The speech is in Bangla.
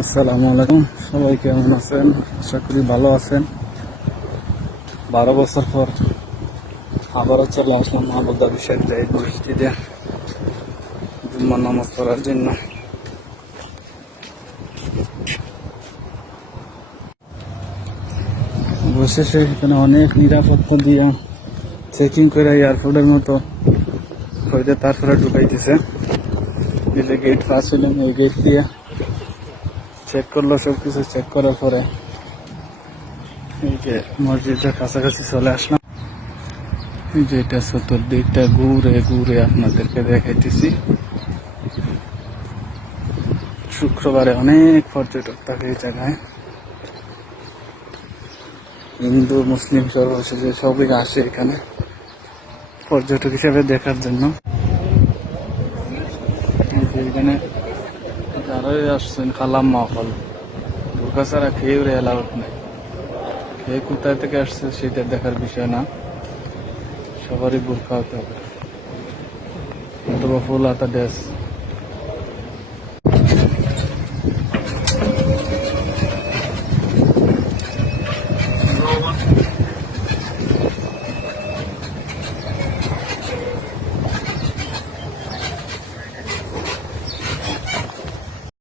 আসসালামু আলাইকুম, সবাই কেমন আছেন? আশা করি ভালো আছেন। 12 বছর পর আবারও চলে আসলাম আবু ধাবি শরীফে এই মসজিদে জুম্মার নামাজ পড়ার জন্য। অবশেষে এখানে অনেক নিরাপত্তা দিয়ে চেকিং করে এয়ারপোর্টের মতো হইতে তারপরে ঢুকাইতেছে। এই যে গেট পাস হইলাম, এই গেট দিয়ে চেক করলো, সবকিছু চেক করার পরে এই যে মসজিদের কাছাকাছি চলে আসলাম। এই যে এটা চতুর্দিকটা ঘুরে ঘুরে আপনাদেরকে দেখাইতেছি। শুক্রবারে অনেক পর্যটক থাকে এই জায়গায়, হিন্দু মুসলিম সর্বশেষে সবই আসে এখানে পর্যটক হিসেবে দেখার জন্য। এখানে যারাই আসছেন খালাম মাহল ঢোকা ছাড়া খেয়ে এলাউট নেই। খেয়ে কোথায় থেকে আসছে সেটা দেখার বিষয় না, সবারই বোরকা হতে হবে অথবা ফুল হাতা ড্রেস।